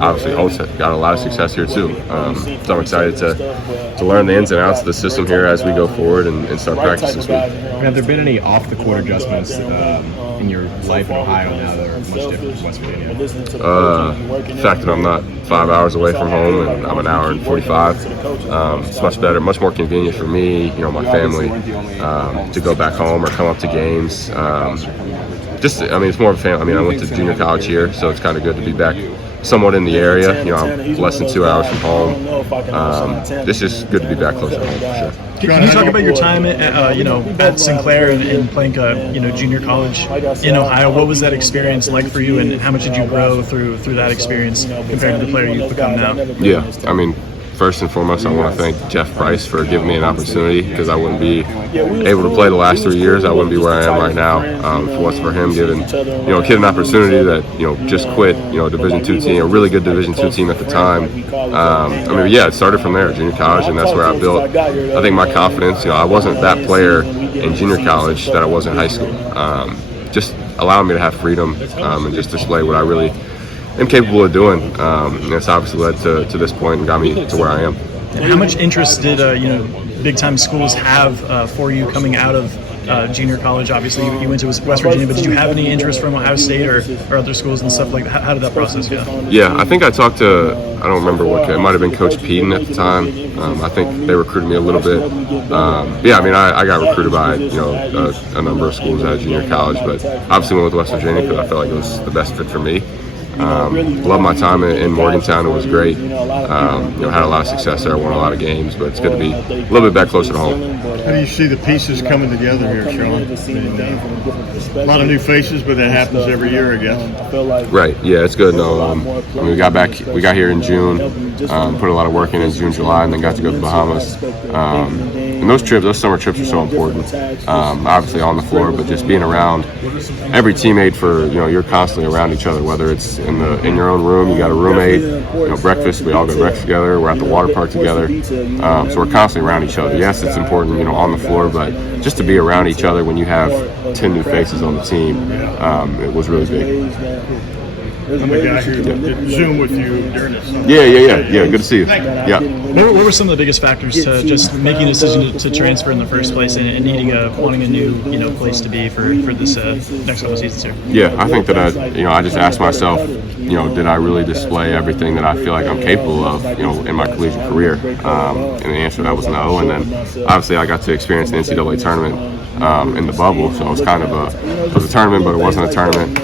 obviously Homestead got a lot of success here too. So I'm excited to learn the ins and outs of the system here as we go forward and start practice this week. Have there been any off-the-court adjustments in your life in Ohio now that are much different from West Virginia? The fact that I'm not 5 hours away from home and I'm an hour and 45, it's much better, much more convenient for me, my family, to go back home or come up to games. It's more of a family. I went to junior college here, so it's kind of good to be back somewhat in the area. I'm less than 2 hours from home. It's just good to be back close to home for sure. Can you talk about your time at Sinclair and playing junior college in Ohio? What was that experience like for you, and how much did you grow through that experience compared to the player you've become now? Yeah, first and foremost, I want to thank Jeff Price for giving me an opportunity, because I wouldn't be able to play the last 3 years. I wouldn't be where I am right now if it wasn't for him giving a kid an opportunity that just quit a Division II team, a really good Division II team at the time. It started from there, junior college, and that's where I built, I think, my confidence. I wasn't that player in junior college that I was in high school. Just allowing me to have freedom and just display what I really am capable of doing. And it's obviously led to this point and got me to where I am. And how much interest did big-time schools have for you coming out of junior college? Obviously, you went to West Virginia, but did you have any interest from Ohio State or other schools and stuff like that? How did that process go? Yeah, I think I talked to, I don't remember it might have been Coach Peden at the time. I think they recruited me a little bit. I got recruited by a number of schools out of junior college, but obviously went with West Virginia because I felt like it was the best fit for me. Loved my time in Morgantown. It was great. Had a lot of success there. Won a lot of games, but it's good to be a little bit back closer to home. How do you see the pieces coming together here, Sean? A lot of new faces, but that happens every year, I guess. Right. Yeah, it's good. We got here in June, put a lot of work in June, July, and then got to go to the Bahamas. And those summer trips are so important. Obviously on the floor, but just being around every teammate you're constantly around each other, whether it's in your own room, you got a roommate, breakfast, we all go to breakfast together, we're at the water park together. So we're constantly around each other. Yes, it's important, on the floor, but just to be around each other when you have 10 new faces on the team, it was really big. I'm the guy who did Zoom with you during this. Yeah. Good to see you. Yeah. What were some of the biggest factors to just making a decision to transfer in the first place and wanting a new place to be for this next couple of seasons here? Yeah, I think that I just asked myself, did I really display everything that I feel like I'm capable of, in my collegiate career? And the answer to that was no. And then obviously I got to experience the NCAA tournament in the bubble, so it was kind of it was a tournament, but it wasn't a tournament.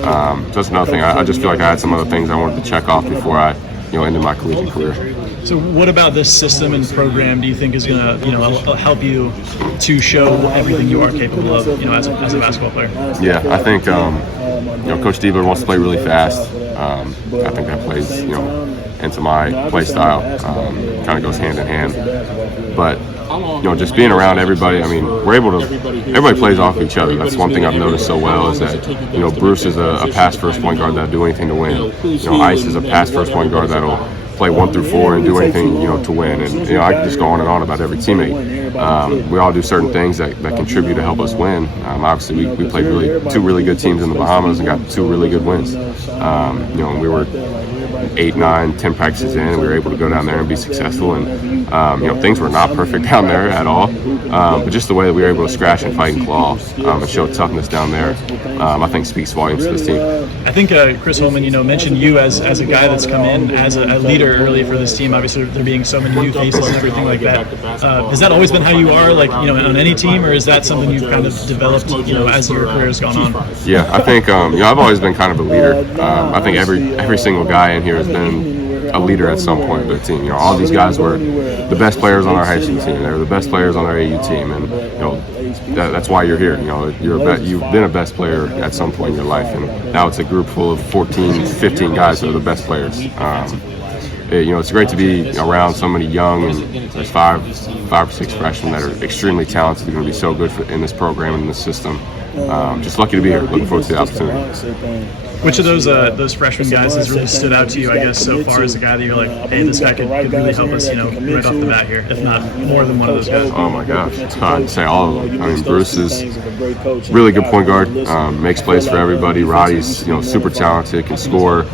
Just another thing, I just feel like I had some other things I wanted to check off before I ended my collegiate career. So what about this system and program do you think is going to help you to show everything you are capable of as a basketball player? Yeah, I think Coach Diebler wants to play really fast. I think that plays into my play style. Kind of goes hand in hand, but just being around everybody, everybody plays off each other. That's one thing I've noticed so well is that, Bruce is a pass-first point guard that'll do anything to win. Ice is a pass-first point guard that'll play 1 through 4 and do anything, to win. And, I can just go on and on about every teammate. We all do certain things that contribute to help us win. Obviously, we played two really good teams in the Bahamas and got 2 really good wins. We were 8, 9, 10 practices in, and we were able to go down there and be successful. And things were not perfect down there at all, but just the way that we were able to scratch and fight and claw and show toughness down there, I think speaks volumes to this team. I think Chris Holman, mentioned you as a guy that's come in as a leader early for this team. Obviously, there being so many new faces and everything like that. Has that always been how you are, on any team, or is that something you've kind of developed, as your career has gone on? Yeah, I think I've always been kind of a leader. I think every single guy in here has been a leader at some point of the team. All these guys were the best players on our high school team. They were the best players on our AU team, and that's why you're here. You've been a best player at some point in your life, and now it's a group full of 14, 15 guys who are the best players. It's great to be around so many young, and there's five or six freshmen that are extremely talented. They're going to be so good in this program and in this system. Just lucky to be here. Looking forward to the opportunity. Which of those freshman guys has really stood out to you, I guess, so far as a guy that you're like, hey, this guy could really help us, right off the bat here, if not more than one of those guys? Oh my gosh, I'd say all of them. I mean, Bruce is really good point guard, makes plays for everybody. Roddy's super talented, can score,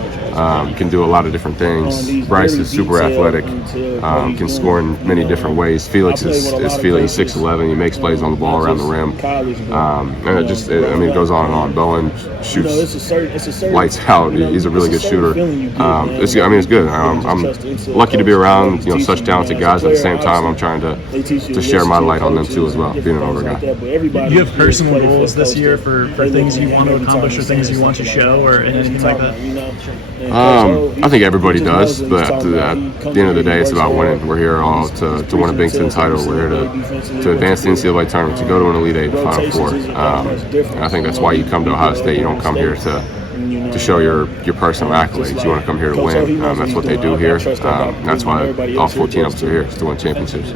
can do a lot of different things. Bryce is super athletic, can score in many different ways. Felix is Felix, he's 6'11", he makes plays on the ball around the rim, and it goes on and on. Bowen shoots lights out. He's a really good shooter. It's good. I'm lucky to be around such talented guys. At the same time, I'm trying to share my light on them too as well, being an older guy. You have personal goals this year for things you want to accomplish or things you want to show or anything like that? I think everybody does, but at the end of the day, it's about winning. We're here all to win a Big Ten title. We're here to advance the NCAA tournament, to go to an Elite Eight, Final Four. And I think that's why you come to Ohio State. You don't come here to show your personal accolades. You want to come here to win. That's what they do here. That's why all 14 of us are here, to win championships.